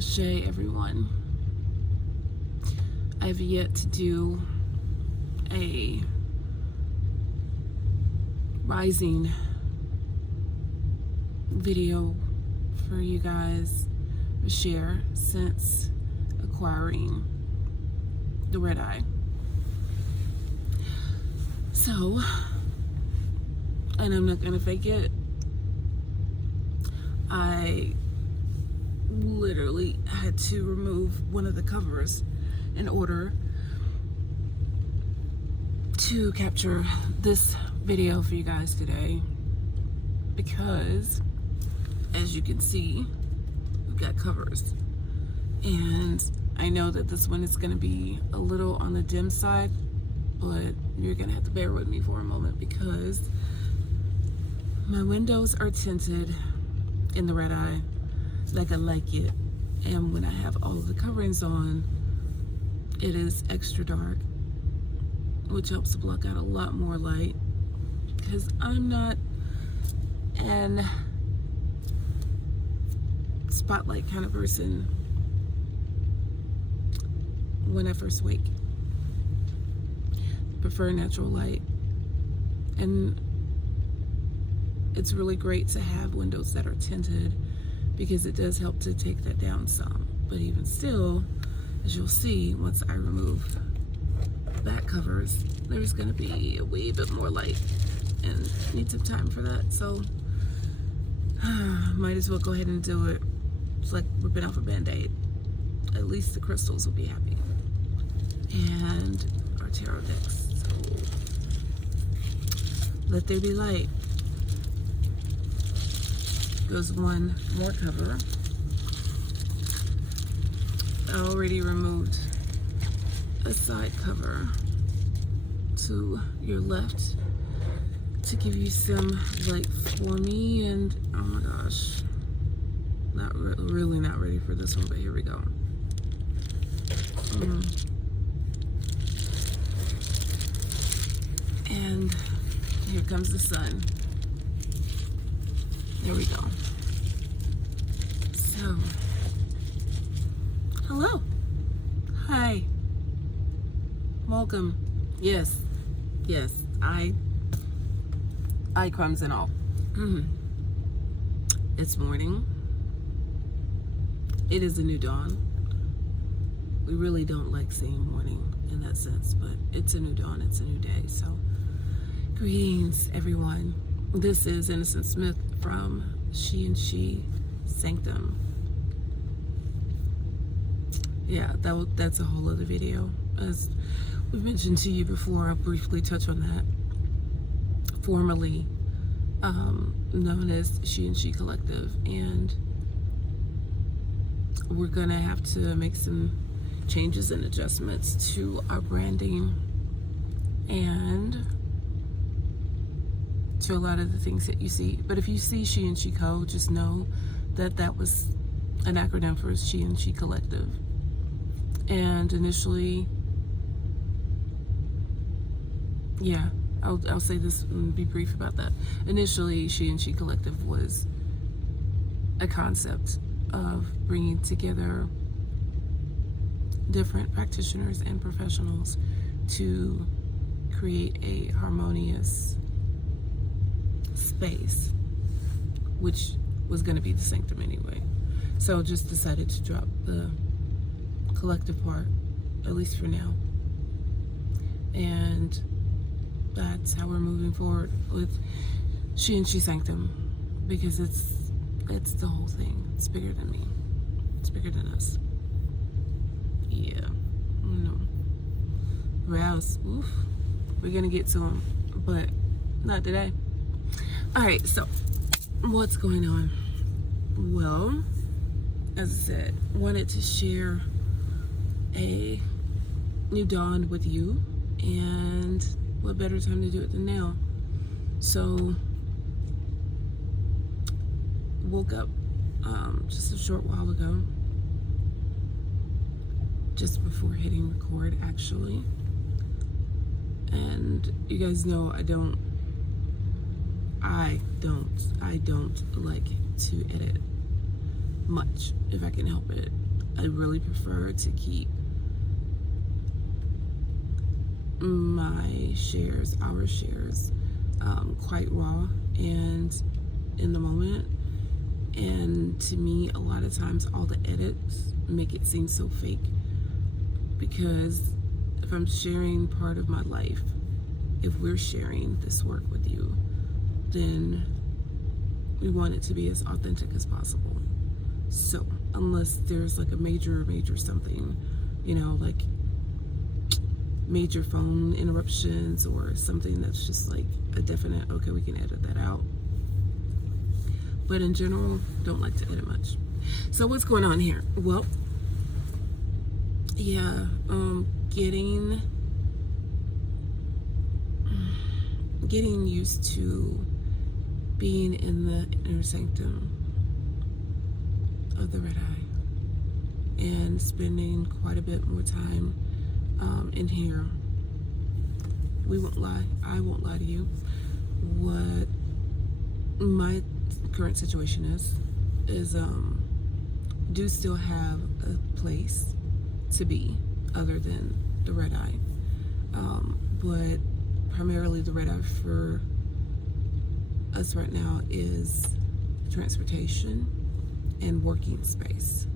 Ashe, everyone. I've yet to do a rising video for you guys to share since acquiring the red eye. So, and I'm not gonna fake it, I literally had to remove one of the covers in order to capture this video for you guys today, because as you can see, we've got covers, and I know that this one is going to be a little on the dim side, but you're gonna have to bear with me for a moment because my windows are tinted in the red eye like I like it, and when I have all of the coverings on, it is extra dark, which helps to block out a lot more light, because I'm not an spotlight kind of person when I first wake. Prefer natural light, and it's really great to have windows that are tinted because it does help to take that down some. But even still, as you'll see, once I remove back covers, there's gonna be a wee bit more light and need some time for that. So might as well go ahead and do it. It's like ripping off a band-aid. At least the crystals will be happy. And our tarot decks. So let there be light. Goes one more cover. I already removed a side cover to your left to give you some light for me, and oh my gosh, really not ready for this one, but here we go. And here comes the sun. There we go. So, hello. Hi. Welcome. Yes. Eye crumbs and all. It's morning. It is a new dawn. We really don't like seeing morning in that sense, but it's a new dawn, it's a new day. So, greetings, everyone. This is Innocent Smith from She and She Sanctum. Yeah, that's a whole other video. As we've mentioned to you before, I'll briefly touch on that. Formerly known as She and She Collective, and we're gonna have to make some changes and adjustments to our branding and to a lot of the things that you see. But if you see She and She Co, just know that that was an acronym for She and She Collective. And initially, yeah, I'll say this and be brief about that. Initially, She and She Collective was a concept of bringing together different practitioners and professionals to create a harmonious space, which was going to be the sanctum anyway. So just decided to drop the collective part, at least for now. And that's how we're moving forward with She and She Sanctum, because it's the whole thing. It's bigger than me. It's bigger than us. Yeah. No. Rouse. Oof. We're gonna get to them, but not today. Alright, so what's going on? Well, as I said, wanted to share a new dawn with you, and what better time to do it than now? So, woke up just a short while ago, just before hitting record actually, and you guys know I don't like to edit much if I can help it. I really prefer to keep my shares, our shares, quite raw and in the moment. And to me, a lot of times all the edits make it seem so fake, because if I'm sharing part of my life, if we're sharing this work with you, then we want it to be as authentic as possible. So unless there's like a major something, you know, like major phone interruptions or something that's just like a definite, okay, we can edit that out. But in general, don't like to edit much. So what's going on here? Well, yeah, getting used to being in the inner sanctum of the red eye and spending quite a bit more time in here. We won't lie. I won't lie to you. What my current situation is do still have a place to be other than the red eye, but primarily the red eye for us right now is transportation and working space,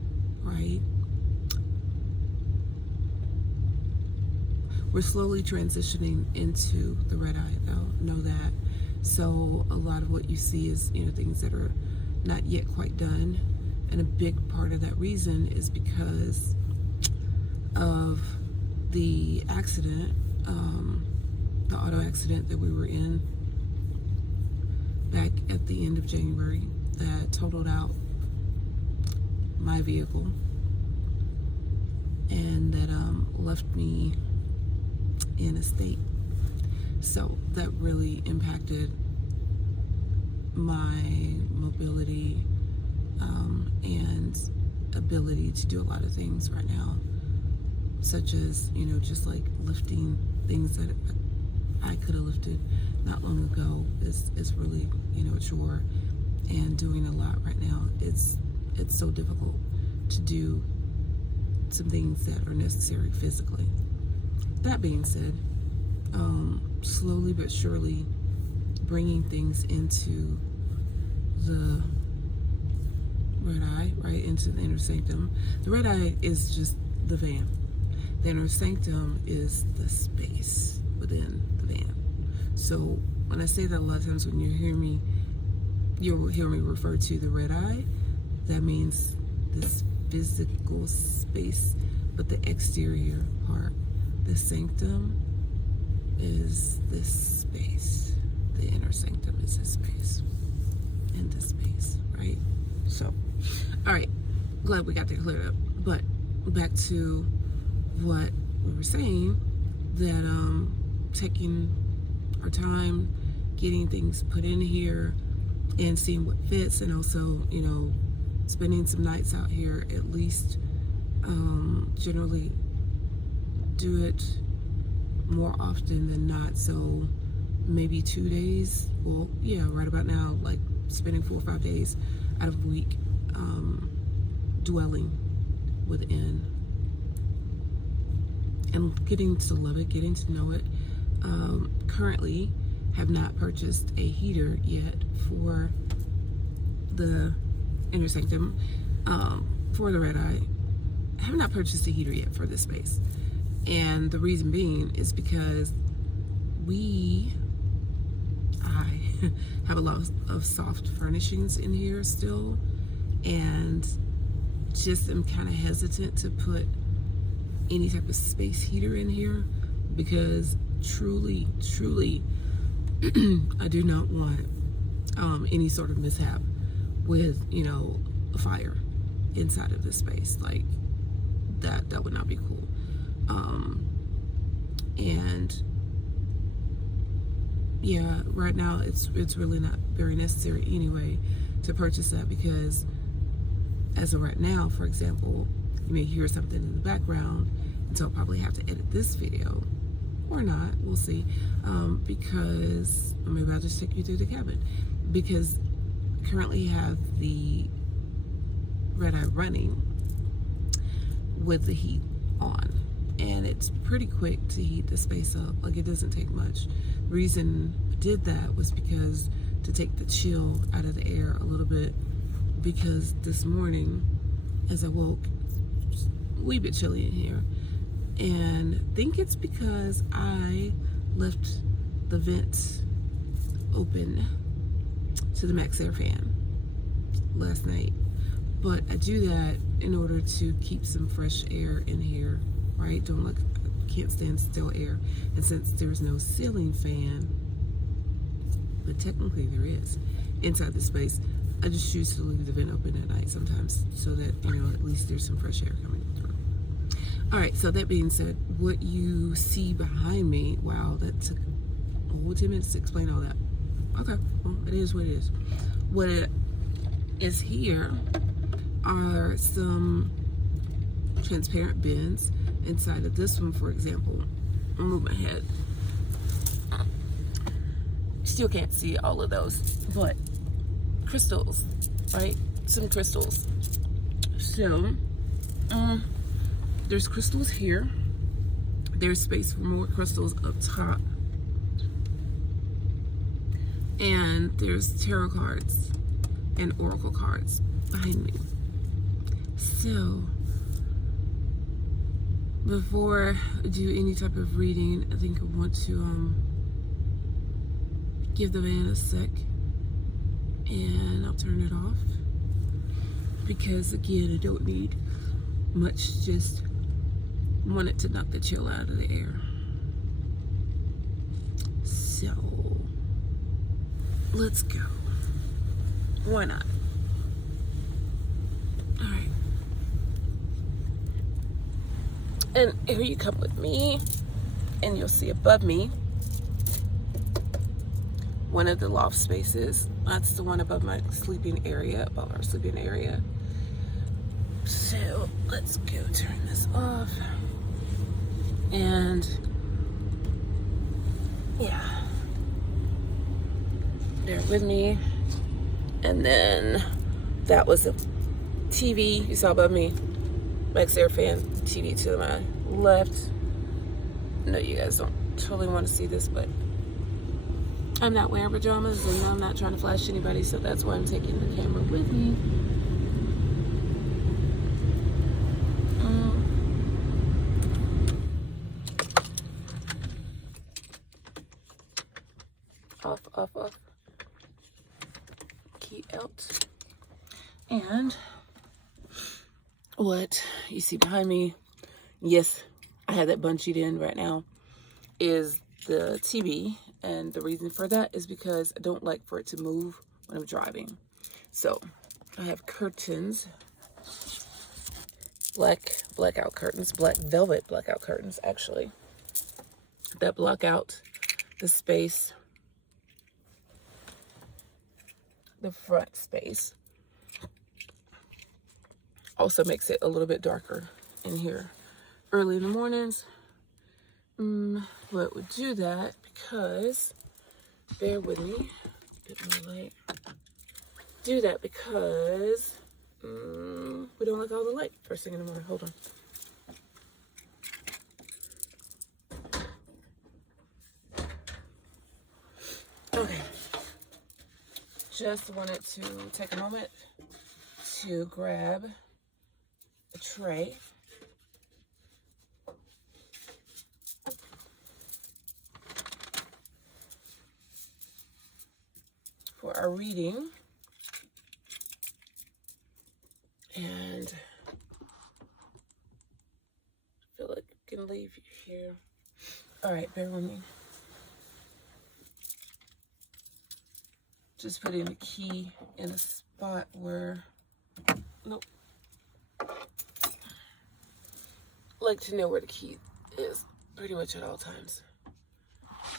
right? We're slowly transitioning into the red eye, though, know that. So a lot of what you see is, you know, things that are not yet quite done. And a big part of that reason is because of the accident, the auto accident that we were in back at the end of January that totaled out my vehicle and that left me in a state. So that really impacted my mobility and ability to do a lot of things right now, such as, you know, just like lifting things that I could have lifted not long ago is really, you know, a chore, and doing a lot right now. It's so difficult to do some things that are necessary physically. That being said, slowly but surely bringing things into the red eye, right into the inner sanctum. The red eye is just the van. The inner sanctum is the space within the van. So when I say that, a lot of times when you'll hear me refer to the red eye, that means this physical space, but the exterior part, the sanctum, is this space. The inner sanctum is this space and this space, right? So, all right, glad we got that cleared up. But back to what we were saying, that taking our time, getting things put in here and seeing what fits, and also, you know, spending some nights out here at least. Generally do it more often than not, so maybe 2 days, well, yeah, right about now, like spending 4 or 5 days out of a week dwelling within and getting to love it, getting to know it. Currently have not purchased a heater yet for the inner sanctum, for the red eye. I have not purchased a heater yet for this space, and the reason being is because I have a lot of soft furnishings in here still, and just am kind of hesitant to put any type of space heater in here, because truly I do not want any sort of mishap with, you know, a fire inside of this space. Like that would not be cool. And yeah, right now it's really not very necessary anyway to purchase that, because as of right now, for example, you may hear something in the background, and so I'll probably have to edit this video, or not, we'll see, because, or maybe I'll just take you through the cabin, because I currently have the red eye running, with the heat on, and it's pretty quick to heat the space up. Like, it doesn't take much. The reason I did that was because to take the chill out of the air a little bit, because this morning as I woke, it's a wee bit chilly in here, and I think it's because I left the vents open to the max air fan last night. But I do that in order to keep some fresh air in here, right? Can't stand still air. And since there's no ceiling fan, but technically there is, inside the space, I just choose to leave the vent open at night sometimes so that, you know, at least there's some fresh air coming through. All right, so that being said, what you see behind me, wow, that took a whole 10 minutes to explain all that. Okay, well, it is what it is. What it is here are some transparent bins. Inside of this one, for example, I'll move my head. Still can't see all of those, but crystals, right? Some crystals. So, there's crystals here. There's space for more crystals up top. And there's tarot cards and oracle cards behind me. So, before I do any type of reading, I think I want to give the van a sec, and I'll turn it off, because again, I don't need much, just want it to knock the chill out of the air. So, let's go. Why not? All right. And here you come with me, and you'll see above me one of the loft spaces. That's the one above my sleeping area, above our sleeping area. So let's go turn this off. And yeah, bear with me. And then that was the TV you saw above me. Max air fan, TV to my left. No, you guys don't totally want to see this, but I'm not wearing pajamas and I'm not trying to flash anybody, so that's why I'm taking the camera with me. Off. Key out. And what you see behind me, yes, I have that bungeed in right now, is the TV. And the reason for that is because I don't like for it to move when I'm driving. So I have curtains, black blackout curtains, black velvet blackout curtains actually, that block out the space, the front space. Also makes it a little bit darker in here early in the mornings. But would do that because, bear with me, a bit more light. Do that because we don't like all the light first thing in the morning. Hold on. Okay. Just wanted to take a moment to grab a tray. For our reading. And I feel like I can leave you here. All right, bear with me. Just putting the key in a spot where, nope. Like to know where the key is pretty much at all times.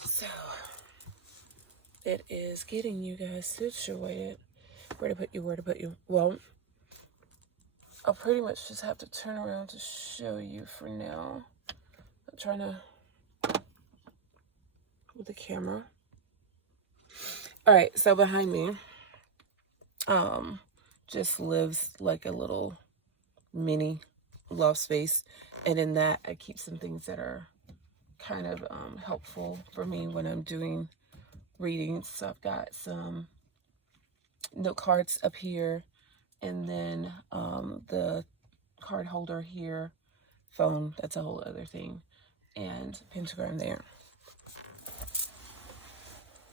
So it is getting you guys situated. Where to put you. Well, I'll pretty much just have to turn around to show you for now. I'm trying to, with the camera. All right, so behind me, just lives like a little mini loft space. And in that, I keep some things that are kind of helpful for me when I'm doing readings. So I've got some note cards up here, and then the card holder here, phone, that's a whole other thing, and pentagram there.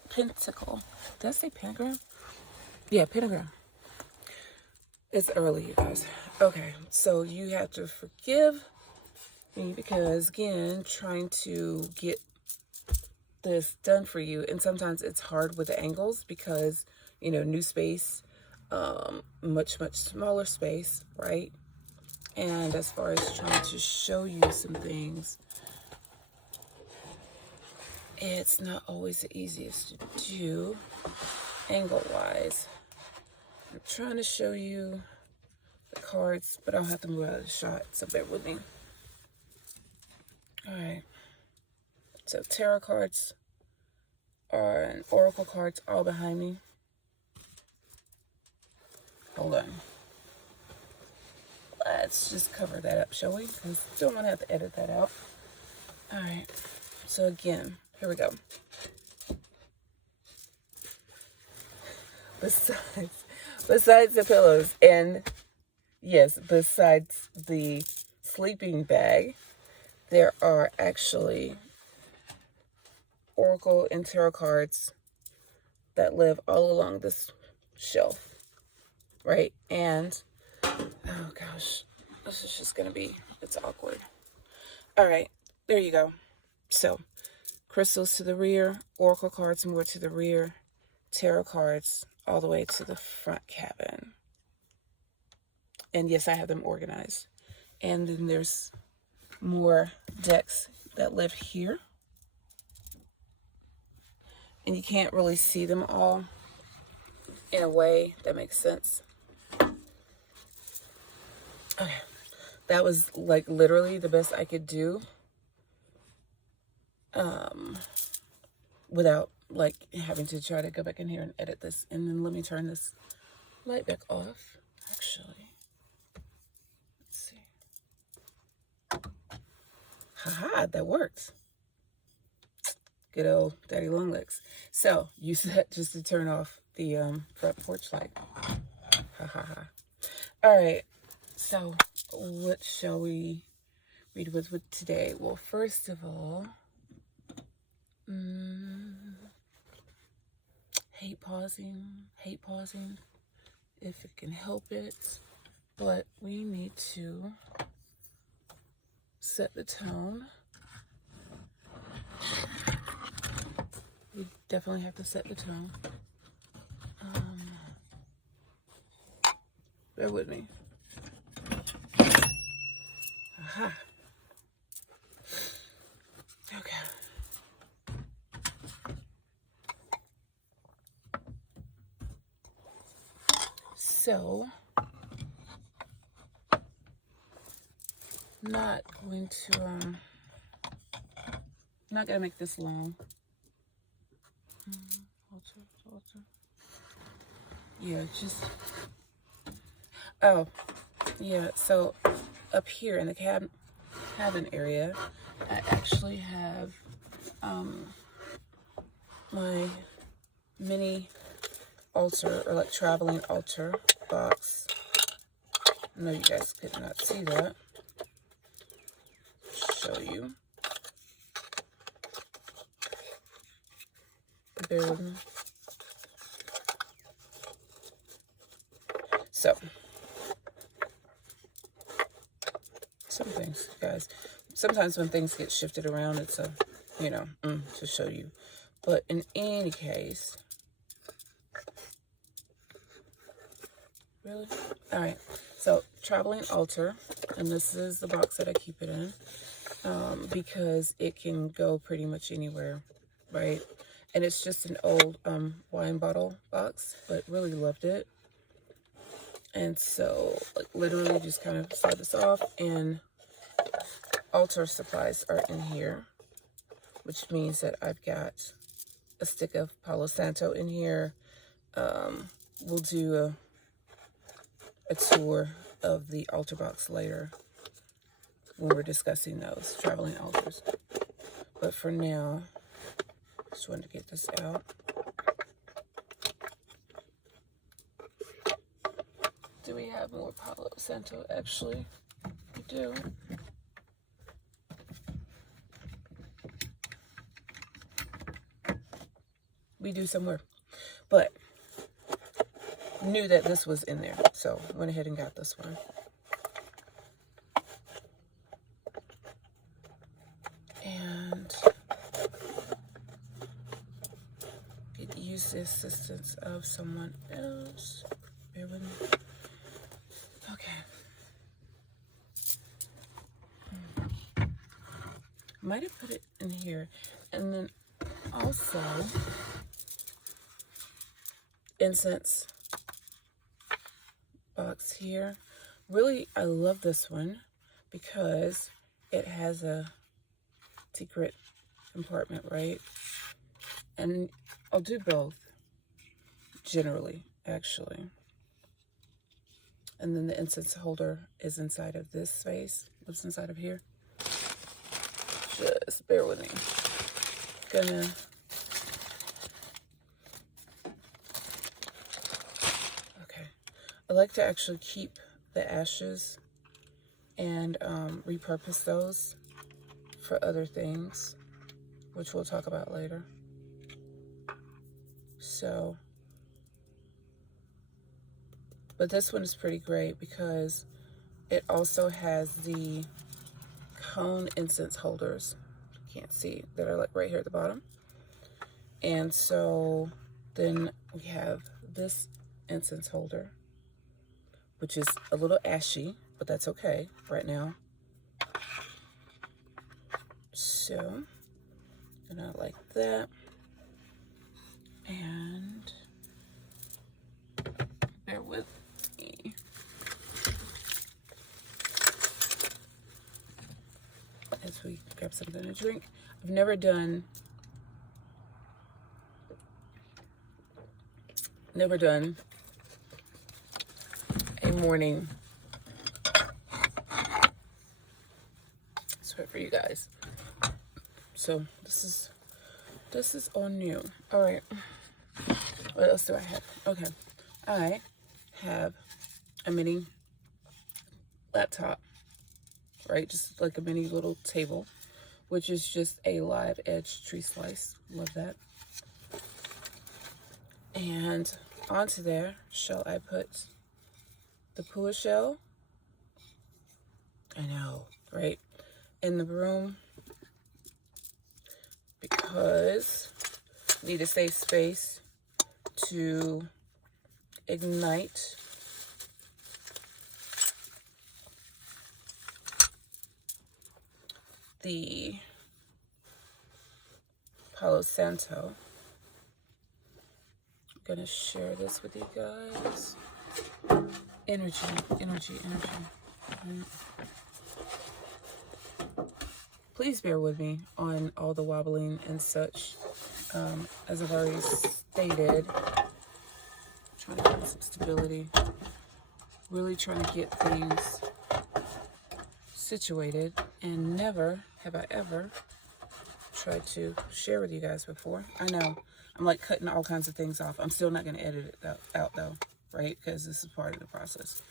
Pentacle. Did I say pentagram? Yeah, pentagram. It's early, you guys. Okay, so you have to forgive me because, again, trying to get this done for you, and sometimes it's hard with the angles because, you know, new space, much smaller space, right? And as far as trying to show you some things, it's not always the easiest to do angle wise. I'm trying to show you the cards, but I'll have to move out of the shot, so bear with me. All right, so tarot cards and oracle cards all behind me. Hold on. Let's just cover that up, shall we? Because don't want to have to edit that out. All right, so again, here we go. Besides the pillows, and yes, besides the sleeping bag, there are actually oracle and tarot cards that live all along this shelf, right? And oh gosh, this is just gonna be, it's awkward. All right, there you go. So crystals to the rear, oracle cards more to the rear, tarot cards all the way to the front cabin. And yes, I have them organized. And then there's more decks that live here. And you can't really see them all in a way that makes sense. Okay, that was like literally the best I could do without like having to try to go back in here and edit this. And then let me turn this light back off, actually. Let's see. Haha, that works. Good old Daddy Longlegs. So use that just to turn off the front porch light. Ha ha ha. All right. So what shall we read with today? Well, first of all, hate pausing if it can help it, but we need to set the tone. We definitely have to set the tone. Bear with me. Aha. Okay. So, not gonna make this long. Yeah, just, oh, yeah, so up here in the cabin area, I actually have my mini altar, or like traveling altar box. I know you guys could not see that. Show you. Bear with me. So, some things, guys. Sometimes when things get shifted around, it's a, you know, to show you. But in any case, really? All right. So, traveling altar, and this is the box that I keep it in, because it can go pretty much anywhere, right? And it's just an old wine bottle box, but really loved it. And so, like, literally just kind of slide this off, and altar supplies are in here, which means that I've got a stick of Palo Santo in here. We'll do a tour of the altar box later. when we're discussing those traveling altars. But for now, just wanted to get this out. Do we have more Palo Santo? Actually, we do. We do somewhere. But knew that this was in there, so went ahead and got this one. And could use the assistance of someone else. Bear with me. Okay. Might have put it in here. And then also incense box here. Really, I love this one because it has a secret compartment, right? And I'll do both, generally, actually. And then the incense holder is inside of this space. What's inside of here? Just bear with me. Gonna I like to actually keep the ashes and repurpose those for other things, which we'll talk about later. So, but this one is pretty great because it also has the cone incense holders. Can't see, that are like right here at the bottom. And so then we have this incense holder, which is a little ashy, but that's okay right now. So, and I like that. And bear with me. As we grab something to drink. I've never done a morning sweat for you guys. So this is all new. All right. What else do I have? Okay. I have a mini laptop, right? Just like a mini little table, which is just a live edge tree slice. Love that. And onto there, shall I put the pua shell? I know, right? In the broom, because I need a safe space to ignite the Palo Santo. I'm gonna share this with you guys. Energy. Please bear with me on all the wobbling and such. As I've already stated, trying to get some stability. Really trying to get things situated, and never have I ever tried to share with you guys before. I know, I'm like cutting all kinds of things off. I'm still not going to edit it out though, right? Because this is part of the process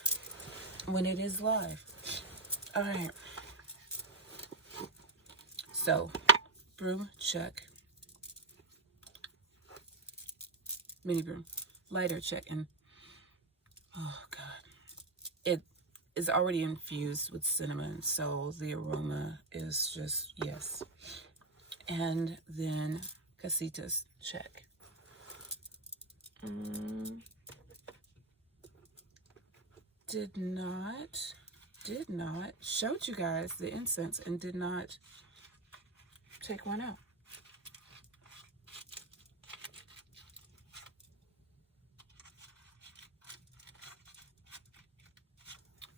when it is live. All right. So, broom, check. Mini broom. Lighter, check. And, oh God. It is already infused with cinnamon, so the aroma is just, yes. And then, casitas, check. Did not, showed you guys the incense and did not take one out.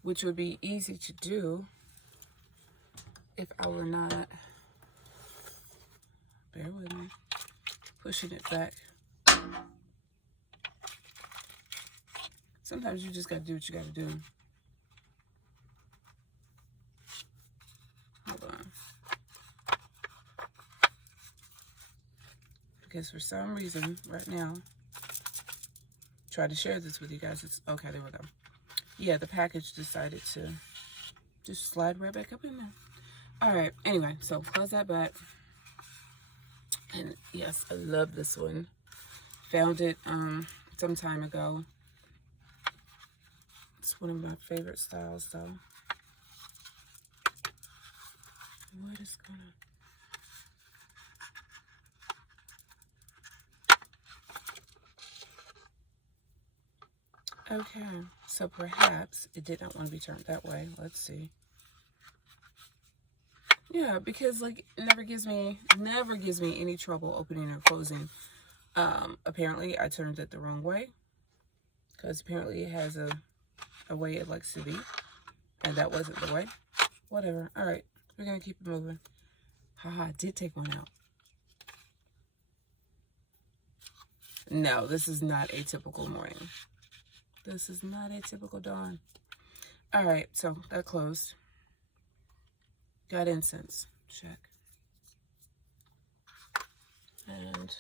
Which would be easy to do if I were not, bear with me, pushing it back. Sometimes you just gotta do what you gotta do. because for some reason right now, try to share this with you guys. It's okay. There we go. Yeah, the package decided to just slide right back up in there. All right. Anyway, so close that back. And yes, I love this one. Found it some time ago. It's one of my favorite styles, though. What is gonna... Okay, so perhaps it did not want to be turned that way. Let's see. Yeah, because like it never gives me any trouble opening or closing. Apparently I turned it the wrong way, because apparently it has a way it likes to be, and that wasn't the way. Whatever. All right, we're gonna keep it moving. Haha, I did take one out. No, this is not a typical morning. This is not a typical dawn. All right, so that closed. Got incense. Check. And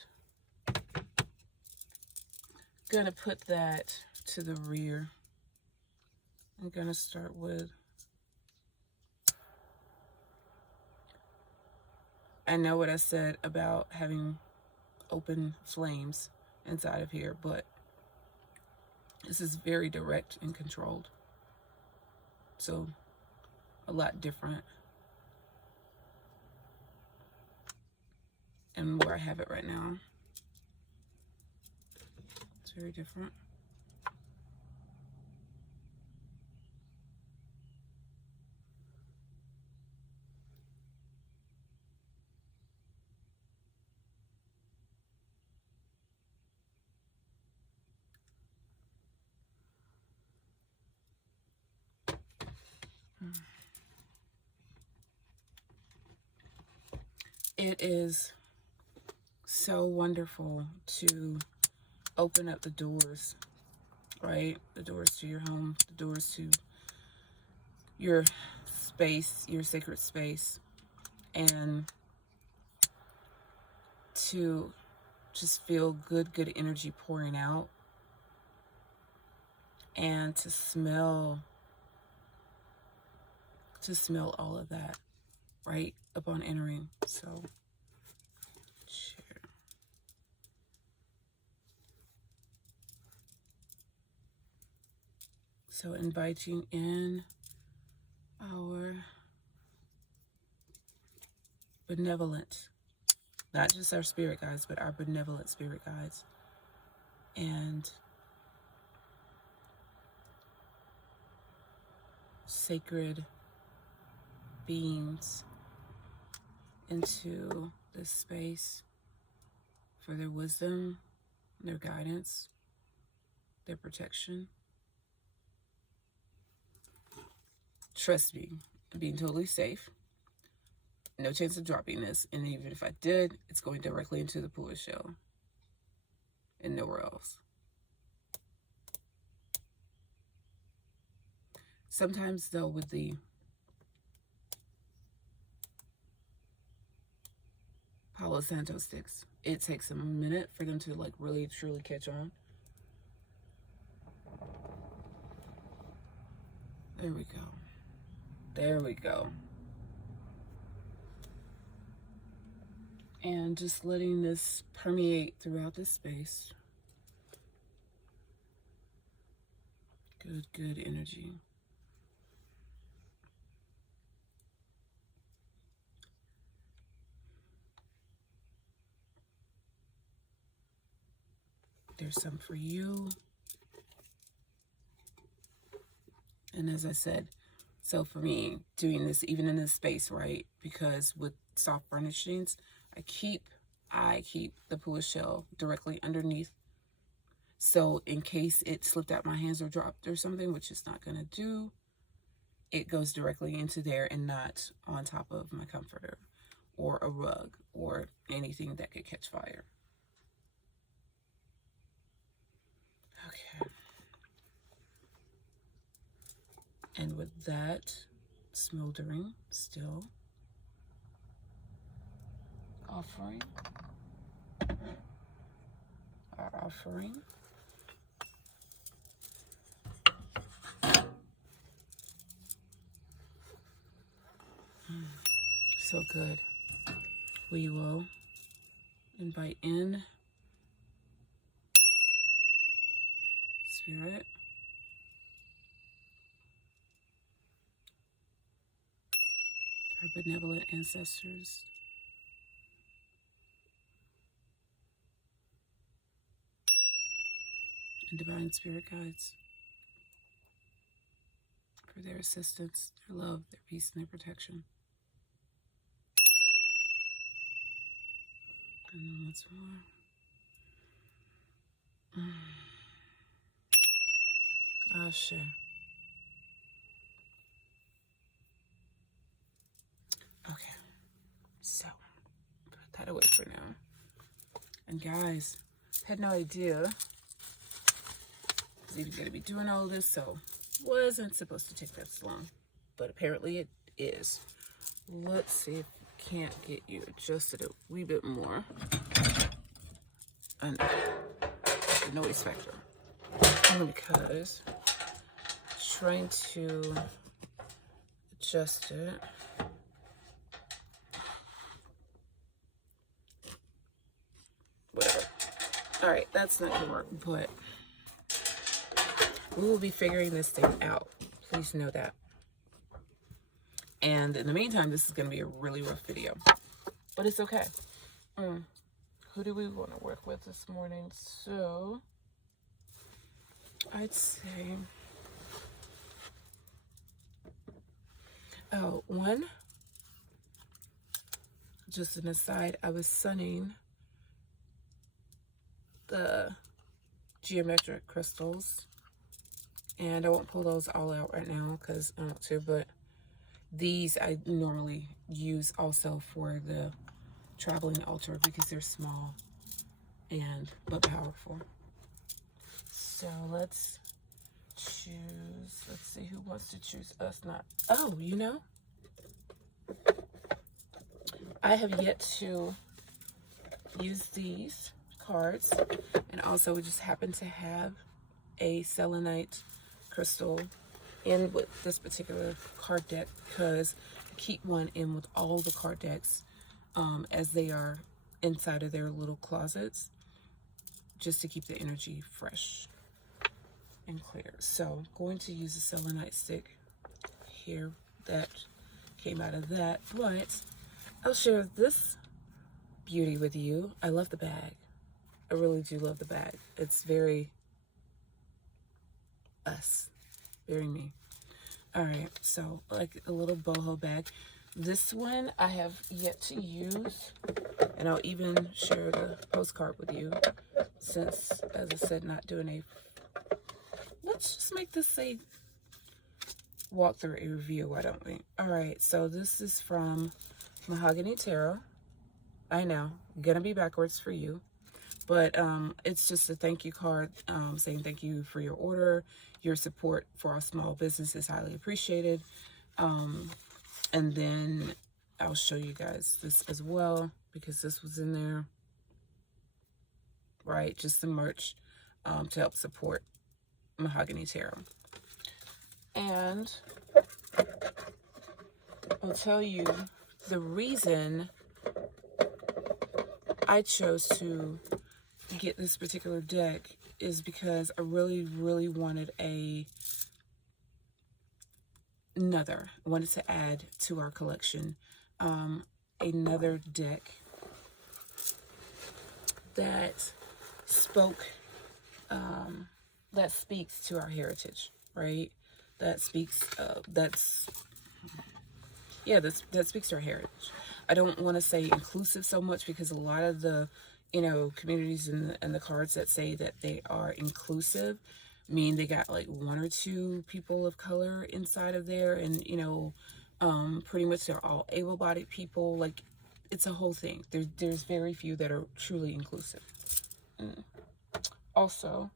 gonna put that to the rear. I'm gonna start with, I know what I said about having open flames inside of here, but this is very direct and controlled. So a lot different. And where I have it right now, it's very different. It is so wonderful to open up the doors, right? The doors to your home, the doors to your space, your sacred space, and to just feel good energy pouring out, and to smell all of that right upon entering. So share. So inviting in our benevolent, not just our spirit guides, but our benevolent spirit guides, and sacred beings into this space for their wisdom, their guidance, their protection. Trust me, I'm being totally safe. No chance of dropping this, and even if I did, it's going directly into the pull shell and nowhere else. Sometimes though, with the Palo Santo sticks, it takes a minute for them to like really truly catch on. There we go. There we go. And just letting this permeate throughout the space. Good energy. There's some for you. And as I said, so for me, doing this even in this space, right? Because with soft furnishings, I keep the pull shell directly underneath. So in case it slipped out my hands or dropped or something, which it's not gonna do, it goes directly into there and not on top of my comforter or a rug or anything that could catch fire. Okay. And with that smoldering still, offering our offering. So good. We will invite in Spirit, our benevolent ancestors, and divine spirit guides for their assistance, their love, their peace, and their protection. And then once more. Ashe. Okay, so put that away for now. And guys, had no idea I was even going to be doing all this, so wasn't supposed to take that long, but apparently it is. Let's see if we can't get you adjusted a wee bit more. And the noise factor. Only because trying to adjust it. Whatever. Alright, that's not gonna work, but we will be figuring this thing out. Please know that. And in the meantime, this is gonna be a really rough video, but it's okay. Who do we want to work with this morning? So I'd say, one, just an aside, I was sunning the geometric crystals, and I won't pull those all out right now because I don't want to, but these I normally use also for the traveling altar because they're small but powerful. So let's choose. Let's see who wants to choose us. Not. Oh, you know, I have yet to use these cards, and also we just happen to have a selenite crystal in with this particular card deck because I keep one in with all the card decks as they are inside of their little closets, just to keep the energy fresh and clear. So I'm going to use a selenite stick here that came out of that, but I'll share this beauty with you. I love the bag. I really do love the bag. It's very us, very me. All right, so like a little boho bag. This one I have yet to use, and I'll even share the postcard with you since, as I said, not doing a, let's just make this a walkthrough, a review, why don't we? All right, so this is from Mahogany Tarot. I know, gonna be backwards for you, but it's just a thank you card saying thank you for your order. Your support for our small business is highly appreciated. And then I'll show you guys this as well because this was in there, right? Just the merch to help support Mahogany Tarot. And I'll tell you the reason I chose to get this particular deck is because I really, really wanted wanted to add to our collection another deck that speaks to our heritage, right? That speaks that speaks to our heritage. I don't want to say inclusive so much because a lot of the communities and the cards that say that they are inclusive mean they got like one or two people of color inside of there, and pretty much they're all able-bodied people. Like, it's a whole thing. There's very few that are truly inclusive. Also,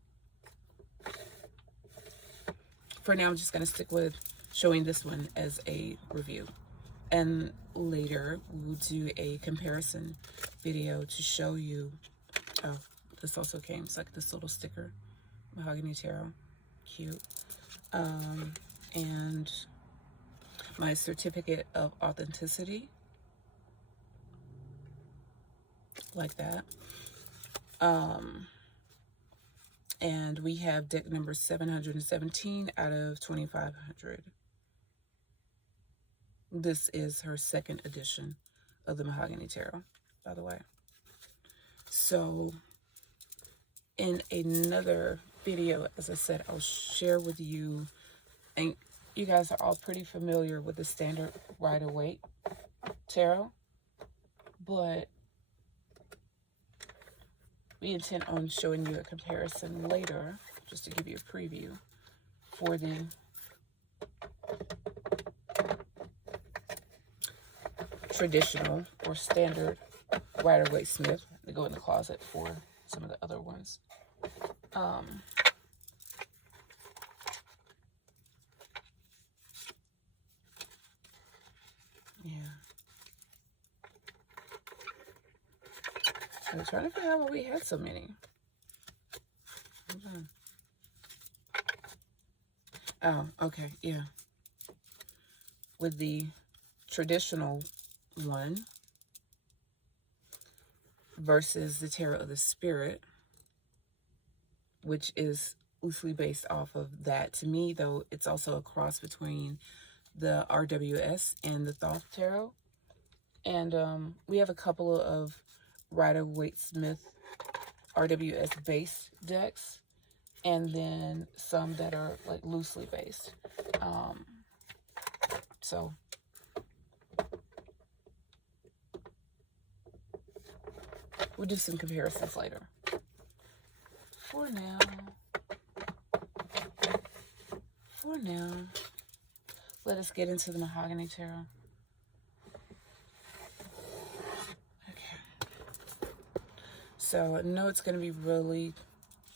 for now, I'm just going to stick with showing this one as a review, and later we'll do a comparison video to show you. Oh, This also came. It's like this little sticker. Mahogany Tarot. Cute. And my certificate of authenticity. Like that. And we have deck number 717 out of 2,500. This is her second edition of the Mahogany Tarot, by the way. So in another video, as I said, I'll share with you, and you guys are all pretty familiar with the standard Rider-Waite Tarot, but we intend on showing you a comparison later, just to give you a preview for the traditional or standard Rider-Waite Smith. They go in the closet for some of the other ones. Yeah. I'm trying to figure out why we had so many. Hold on. Oh, okay, yeah. With the traditional one versus the Tarot of the Spirit, which is loosely based off of that. To me, though, it's also a cross between the RWS and the Thoth Tarot. And we have a couple of Rider-Waite Smith RWS based decks, and then some that are like loosely based. So we'll do some comparisons later. For now, let us get into the Mahogany Tarot. Okay. So I know it's going to be really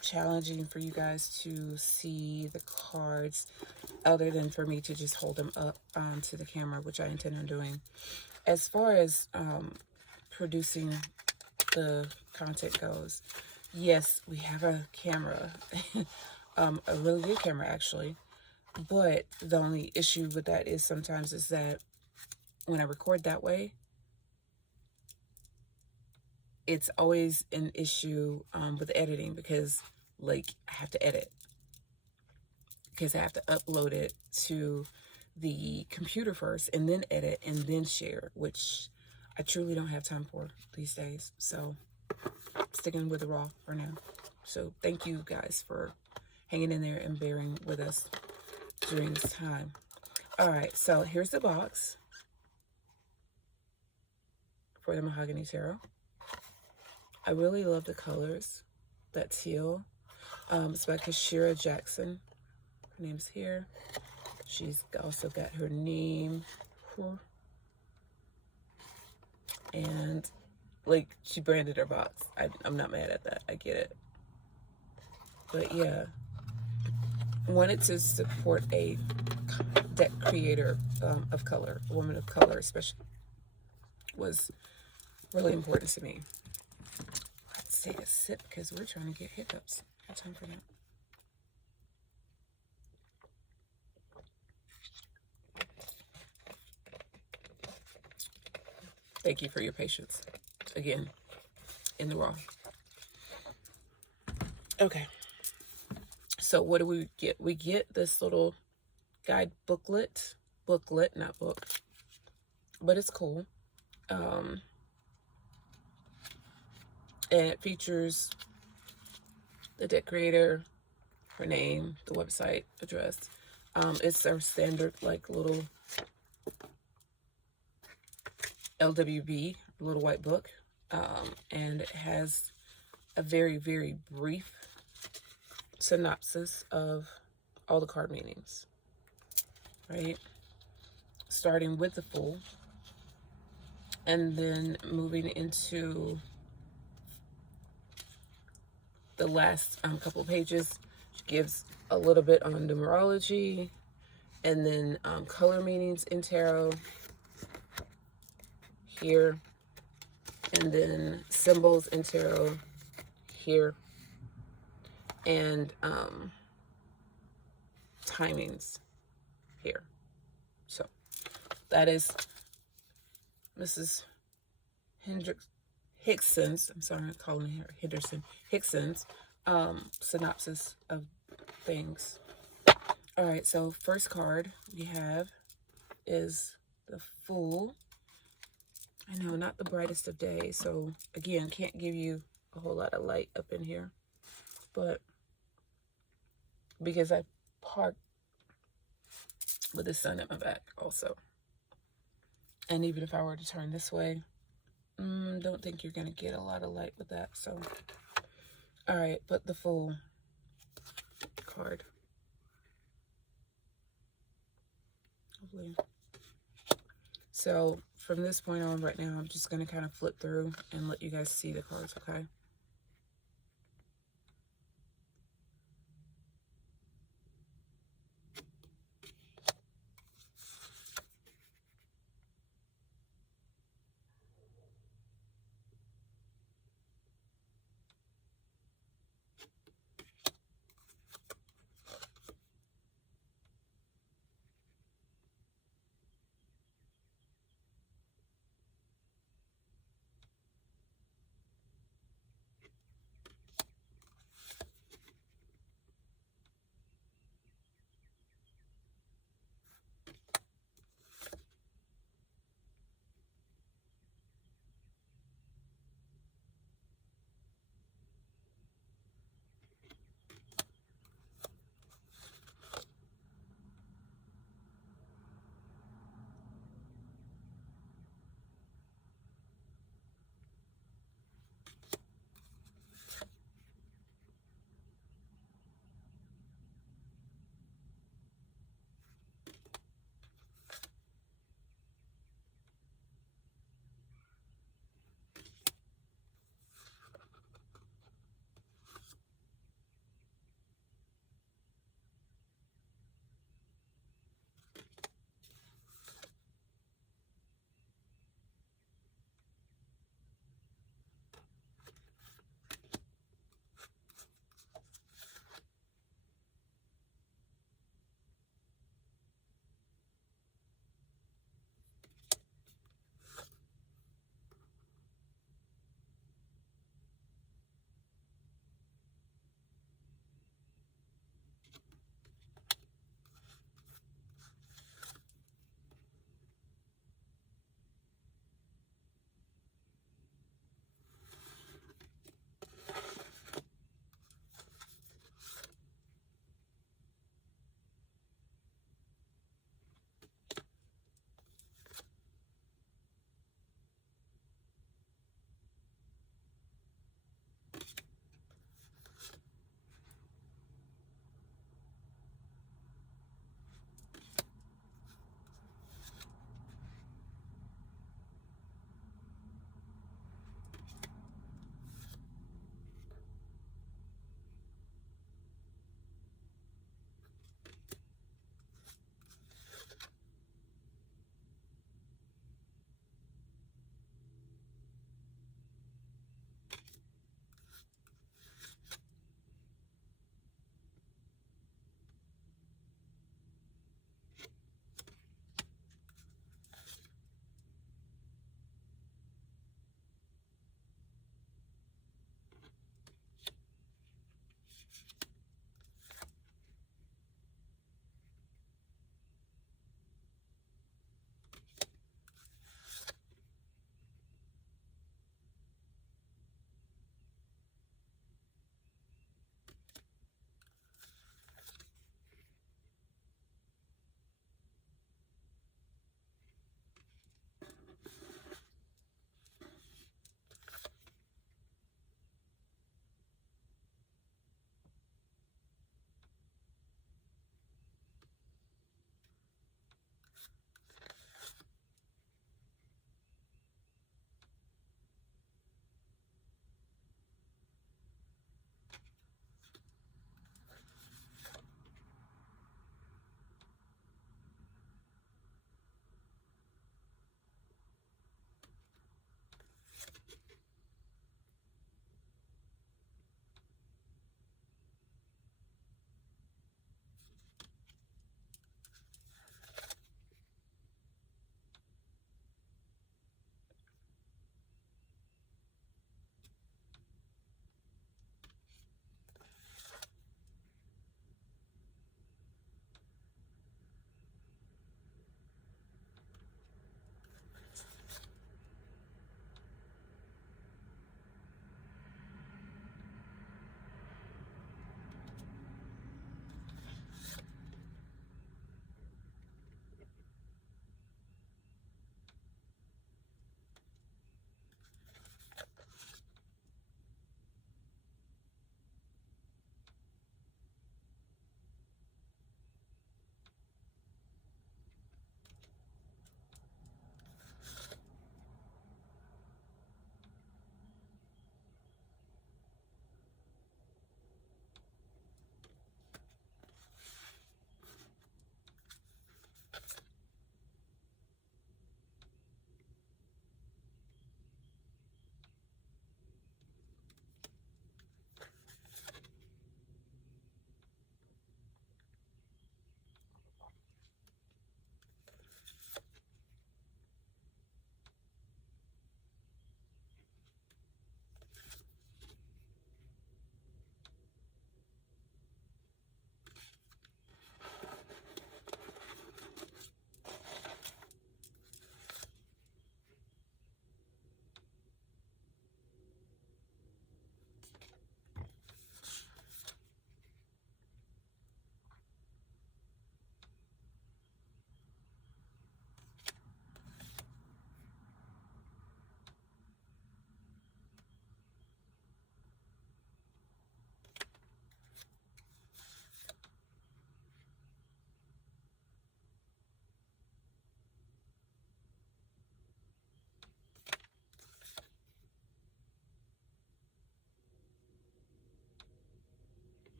challenging for you guys to see the cards, other than for me to just hold them up to the camera, which I intend on doing. As far as producing the content goes, yes, we have a camera, a really good camera actually, but the only issue with that is sometimes is that when I record that way, it's always an issue with editing, because like I have to edit, because I have to upload it to the computer first and then edit and then share, which I truly don't have time for these days. So sticking with the raw for now. So thank you guys for hanging in there and bearing with us during this time. All right, so here's the box for the Mahogany Tarot. I really love the colors. That teal. It's by Kashira Jackson. Her name's here. She's also got her name. And like, she branded her box. I'm not mad at that. I get it. But yeah, wanted to support a deck creator of color, a woman of color especially, was really important to me. Let's take a sip because we're trying to get hiccups. Got time for that. Thank you for your patience again in the raw. Okay, so what do we get? We get this little guide booklet, not book, but it's cool. And it features the deck creator, her name, the website address. It's our standard like little LWB, little white book, and it has a very, very brief synopsis of all the card meanings, right? Starting with the Fool, and then moving into the last couple pages, gives a little bit on numerology, and then color meanings in tarot here, and then symbols in tarot here, and timings here. So that is Mrs. Hickson's, I'm sorry, I'm calling her Henderson, Hickson's synopsis of things. All right, so first card we have is the Fool. I know, not the brightest of days, so again, can't give you a whole lot of light up in here, but because I parked with the sun at my back also, and even if I were to turn this way, don't think you're gonna get a lot of light with that. So all right, but the Fool card, hopefully. So from this point on right now, I'm just gonna kind of flip through and let you guys see the cards, okay?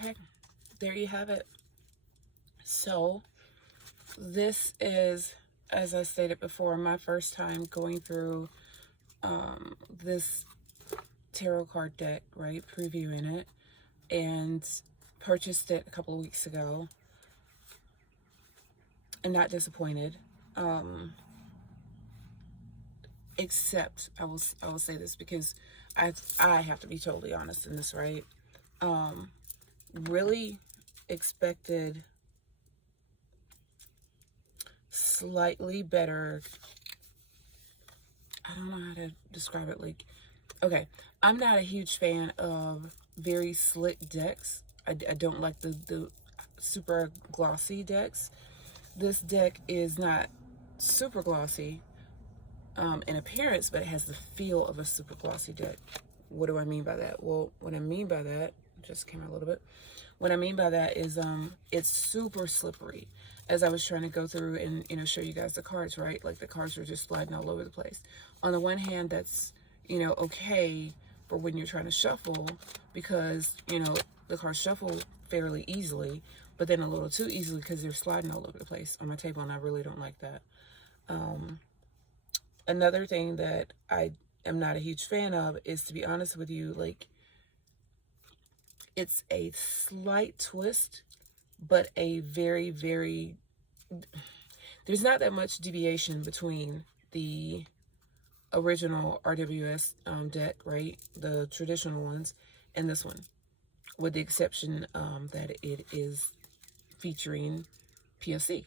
Okay, there you have it. So this is, as I stated before, my first time going through this tarot card deck, right? Previewing it, and purchased it a couple of weeks ago. I'm not disappointed. Except I will say this because I have to be totally honest in this, right? Really expected slightly better. I don't know how to describe it. Like, okay, I'm not a huge fan of very slick decks. I don't like the super glossy decks. This deck is not super glossy in appearance, but it has the feel of a super glossy deck. What do I mean by that? Well, what I mean by that, just came out a little bit. What I mean by that is it's super slippery. As I was trying to go through and, you know, show you guys the cards, right? Like the cards were just sliding all over the place. On the one hand, that's, you know, okay for when you're trying to shuffle because, you know, the cards shuffle fairly easily, but then a little too easily because they're sliding all over the place on my table, and I really don't like that. Another thing that I am not a huge fan of is, to be honest with you, like, it's a slight twist, but a very, very, there's not that much deviation between the original RWS deck, right? The traditional ones, and this one, with the exception that it is featuring POC,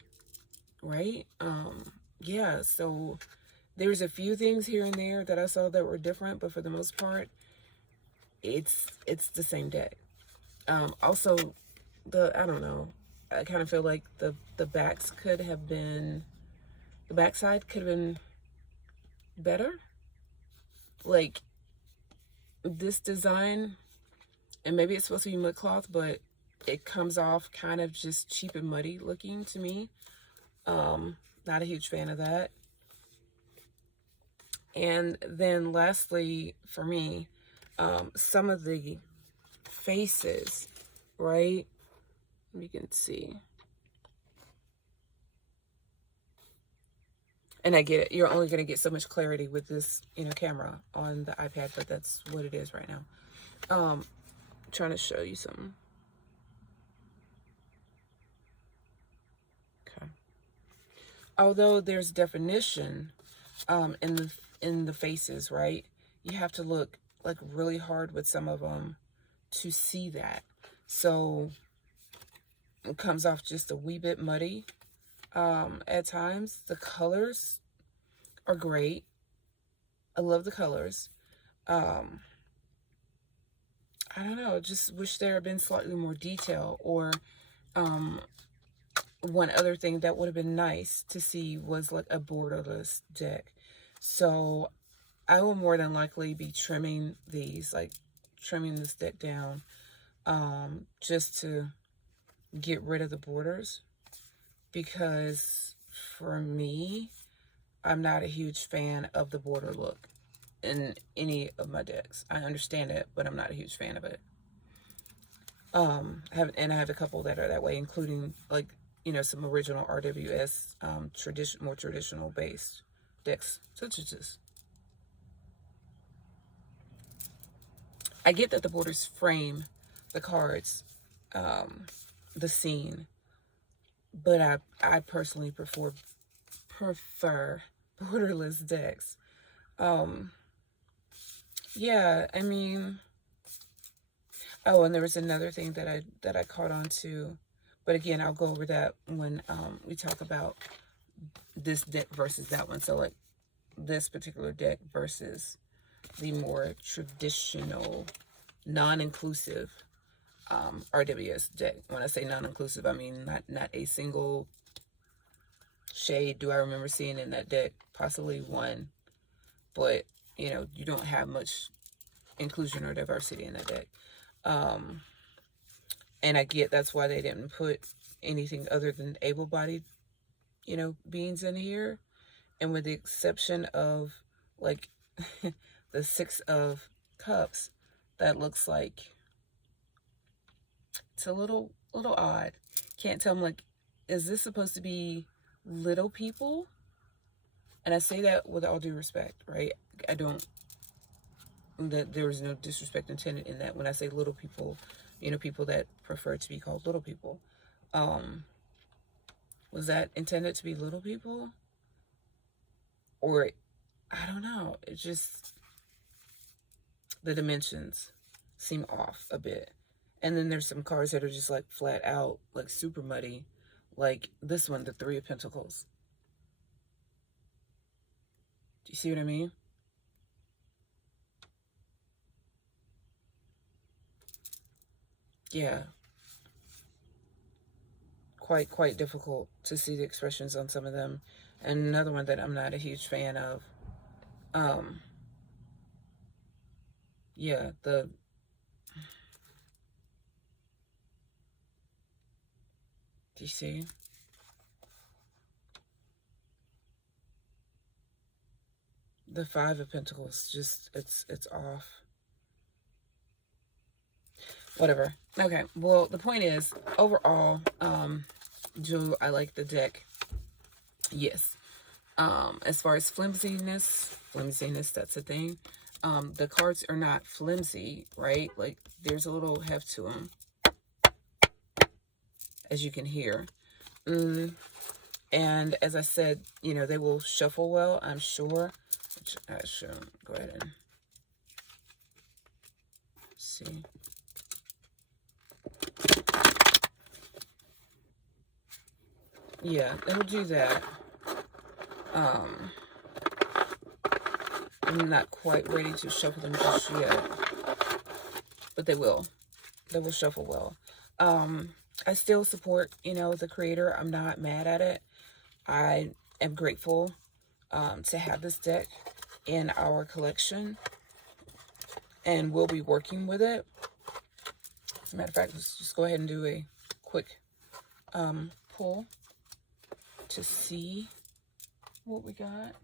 right? Yeah, so there's a few things here and there that I saw that were different, but for the most part, it's the same deck. Also, I don't know, I kind of feel like the backs could have been, the backside could have been better. Like, this design, and maybe it's supposed to be mud cloth, but it comes off kind of just cheap and muddy looking to me. Not a huge fan of that. And then lastly, for me, some of the faces, right? You can see. And I get it. You're only going to get so much clarity with this, you know, camera on the iPad, but that's what it is right now. Trying to show you something. Okay. Although there's definition in the faces, right? You have to look like really hard with some of them to see that. So it comes off just a wee bit muddy at times. The colors are great. I love the colors. I don't know, just wish there had been slightly more detail, or one other thing that would have been nice to see was like a borderless deck. So I will more than likely be trimming these, like trimming this deck down, just to get rid of the borders, because for me, I'm not a huge fan of the border look in any of my decks. I understand it, but I'm not a huge fan of it. I have a couple that are that way, including, like, you know, some original RWS more traditional based decks, such as this. I get that the borders frame the cards, the scene, but I personally prefer borderless decks. Yeah, I mean, oh, and there was another thing that I caught on to, but again, I'll go over that when we talk about this deck versus that one. So, like, this particular deck versus the more traditional, non-inclusive RWS deck. When I say non-inclusive, I mean not a single shade do I remember seeing in that deck. Possibly one, but, you know, you don't have much inclusion or diversity in that deck. And I get that's why they didn't put anything other than able-bodied, you know, beings in here. And with the exception of, like, the Six of Cups, that looks like It's a little odd. Can't tell. I'm like, is this supposed to be little people? And I say that with all due respect, right? I don't, that there is no disrespect intended in that when I say little people, you know, people that prefer to be called little people. Was that intended to be little people? Or, I don't know. It just, the dimensions seem off a bit. And then there's some cards that are just like flat out, like super muddy. Like this one, the Three of Pentacles. Do you see what I mean? Yeah. Quite difficult to see the expressions on some of them. And another one that I'm not a huge fan of. Yeah, do you see? The Five of Pentacles, just, it's off. Whatever. Okay, well, the point is, overall, do I like the deck? Yes. As far as flimsiness, that's a thing. The cards are not flimsy, right? Like, there's a little heft to them, as you can hear. And as I said, you know, they will shuffle well, I'm sure. Which I should go ahead and see. Yeah, they'll do that. I'm not quite ready to shuffle them just yet, but they will. They will shuffle well. I still support, you know, the creator. I'm not mad at it. I am grateful to have this deck in our collection, and we'll be working with it. As a matter of fact, let's just go ahead and do a quick pull to see what we got.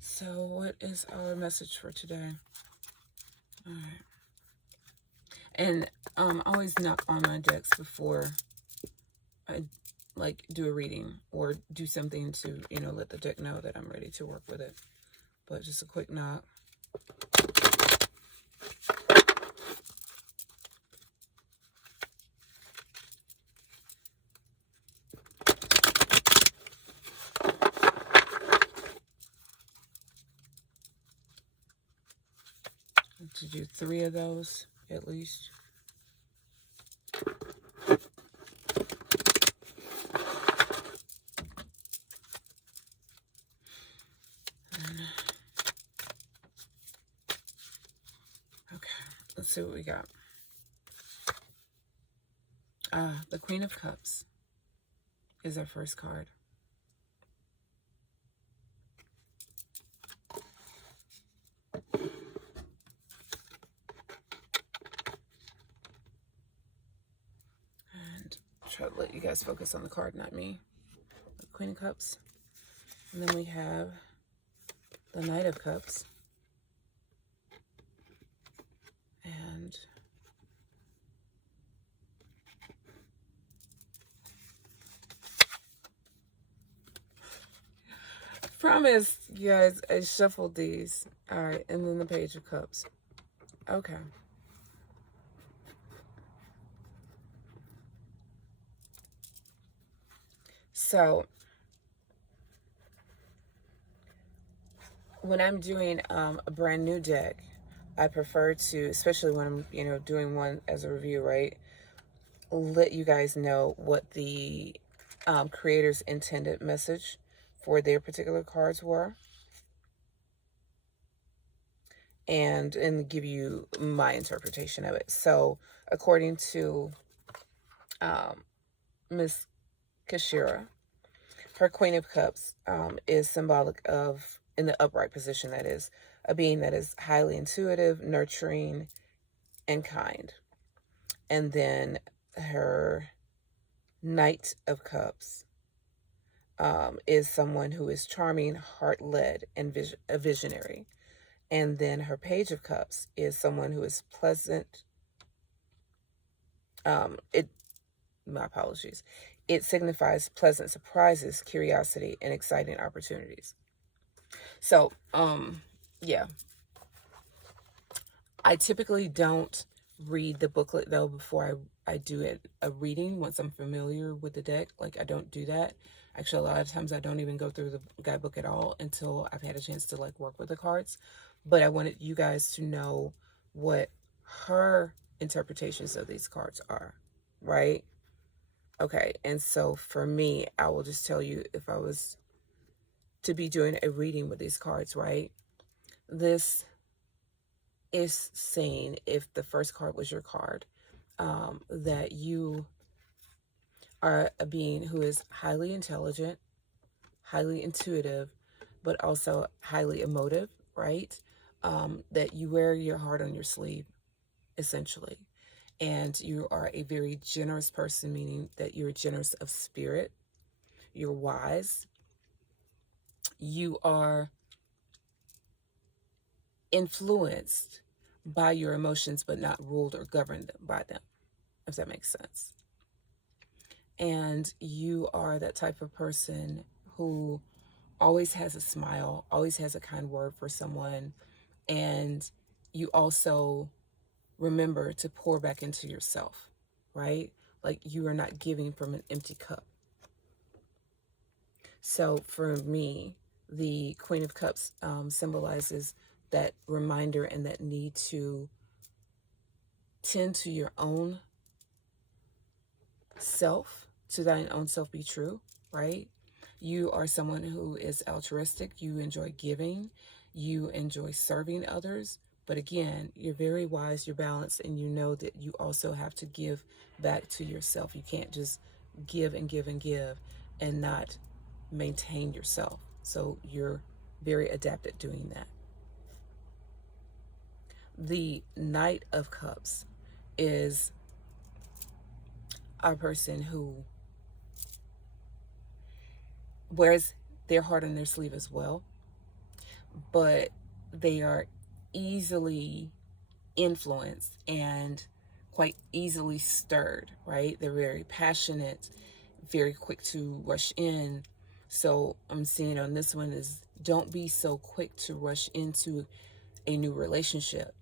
So what is our message for today? All right. And I always knock on my decks before I like do a reading or do something to, you know, let the deck know that I'm ready to work with it. But just a quick knock. To do 3 of those at least. Okay, let's see what we got. The Queen of Cups is our first card. And try to let you guys focus on the card, not me. The Queen of Cups. And then we have the Knight of Cups. And promise, you guys, I shuffled these. All right, and then the Page of Cups. Okay. So, when I'm doing a brand new deck, I prefer to, especially when I'm, you know, doing one as a review, right, let you guys know what the creator's intended message for their particular cards were, and give you my interpretation of it. So, according to Miss Kashira, her Queen of Cups is symbolic of, in the upright position, that is, a being that is highly intuitive, nurturing, and kind. And then her Knight of Cups is someone who is charming, heart-led, and a visionary. And then her Page of Cups is someone who is pleasant. My apologies. It signifies pleasant surprises, curiosity, and exciting opportunities. So, yeah. I typically don't read the booklet though before I do a reading once I'm familiar with the deck. Like, I don't do that. Actually, a lot of times I don't even go through the guidebook at all until I've had a chance to like work with the cards. But I wanted you guys to know what her interpretations of these cards are, right? Okay, and so for me, I will just tell you, if I was to be doing a reading with these cards, right? This is saying, if the first card was your card, that you are a being who is highly intelligent, highly intuitive, but also highly emotive, right? That you wear your heart on your sleeve, essentially. And you are a very generous person, meaning that you're generous of spirit, you're wise, you are influenced by your emotions, but not ruled or governed by them, if that makes sense. And you are that type of person who always has a smile, always has a kind word for someone, and you also remember to pour back into yourself, right? Like, you are not giving from an empty cup. So for me, the Queen of Cups symbolizes that reminder and that need to tend to your own self, to thine own self be true, right? You are someone who is altruistic. You enjoy giving. You enjoy serving others. But again, you're very wise, you're balanced, and you know that you also have to give back to yourself. You can't just give and give and give and not maintain yourself. So you're very adept at doing that. The Knight of Cups is a person who wears their heart on their sleeve as well, but they are easily influenced and quite easily stirred, right? They're very passionate, very quick to rush in. So I'm seeing on this one is, don't be so quick to rush into a new relationship,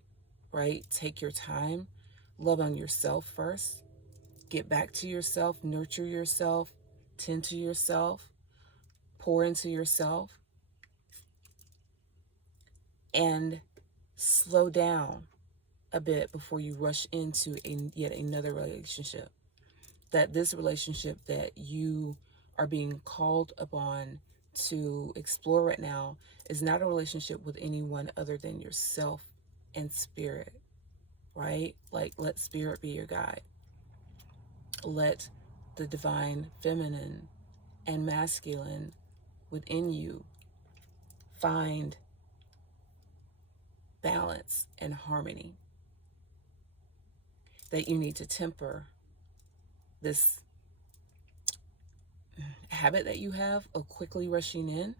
right? Take your time, love on yourself first, get back to yourself, nurture yourself, tend to yourself, pour into yourself, and slow down a bit before you rush into yet another relationship. That this relationship that you are being called upon to explore right now is not a relationship with anyone other than yourself and spirit, right? Like, let spirit be your guide. Let the divine feminine and masculine within you find balance and harmony. That you need to temper this habit that you have of quickly rushing in,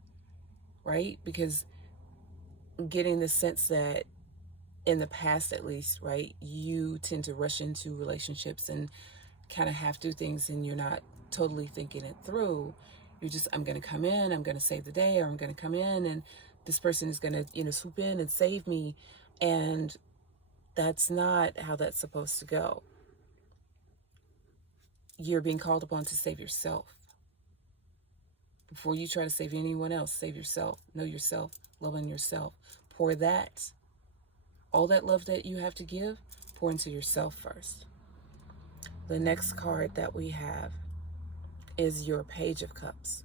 right? Because getting the sense that in the past, at least, right, you tend to rush into relationships and kind of have to do things, and you're not totally thinking it through. You're just, I'm going to come in, I'm going to save the day, or I'm going to come in and this person is going to, swoop in and save me. And that's not how that's supposed to go. You're being called upon to save yourself. Before you try to save anyone else, save yourself. Know yourself, love on yourself. Pour that, all that love that you have to give, pour into yourself first. The next card that we have is your Page of Cups.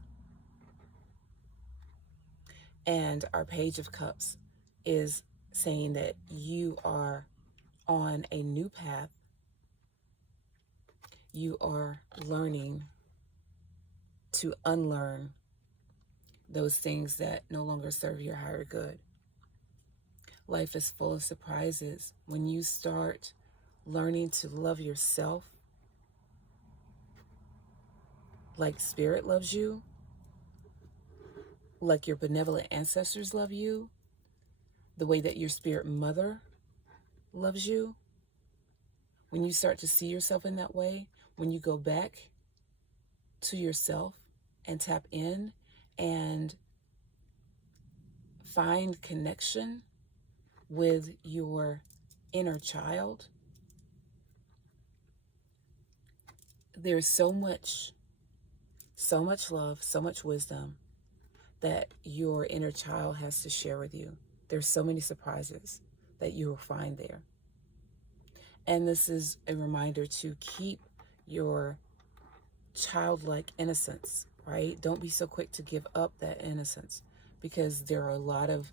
And our Page of Cups is saying that you are on a new path. You are learning to unlearn those things that no longer serve your higher good. Life is full of surprises. When you start learning to love yourself like spirit loves you, like your benevolent ancestors love you, the way that your spirit mother loves you, when you start to see yourself in that way, when you go back to yourself and tap in and find connection with your inner child, there's so much love, so much wisdom that your inner child has to share with you. There's so many surprises that you will find there. And this is a reminder to keep your childlike innocence, right? Don't be so quick to give up that innocence, because there are a lot of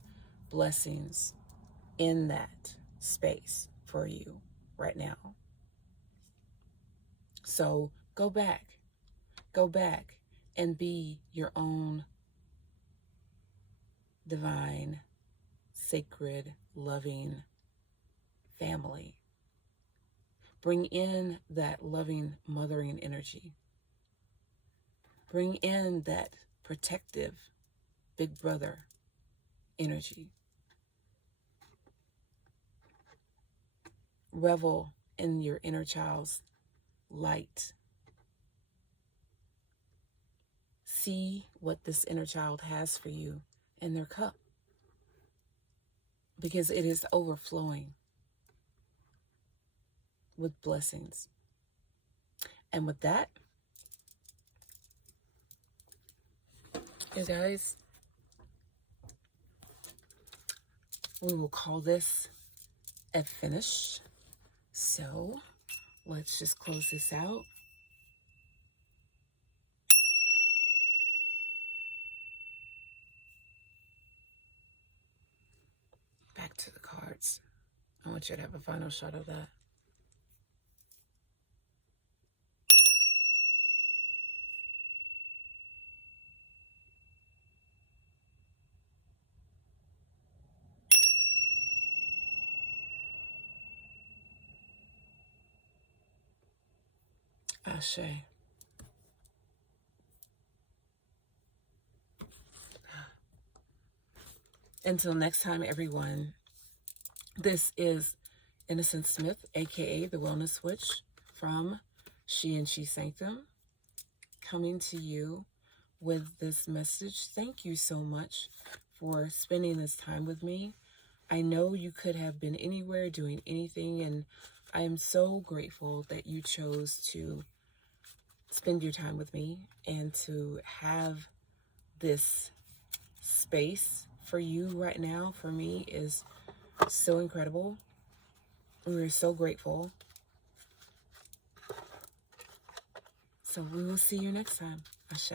blessings in that space for you right now. So go back and be your own divine, sacred, loving family. Bring in that loving, mothering energy. Bring in that protective big brother energy. Revel in your inner child's light. See what this inner child has for you in their cup, because it is overflowing with blessings. And with that, you guys, we will call this a finish. So let's just close this out. Back to the cards. I want you to have a final shot of that. Ashe. Until next time, everyone, this is Innocent Smith, aka the Wellness Witch from She and She Sanctum, coming to you with this message. Thank you so much for spending this time with me. I know you could have been anywhere doing anything, and I am so grateful that you chose to spend your time with me and to have this space for you right now. For me is so incredible. We're so grateful. So we will see you next time. Ashe.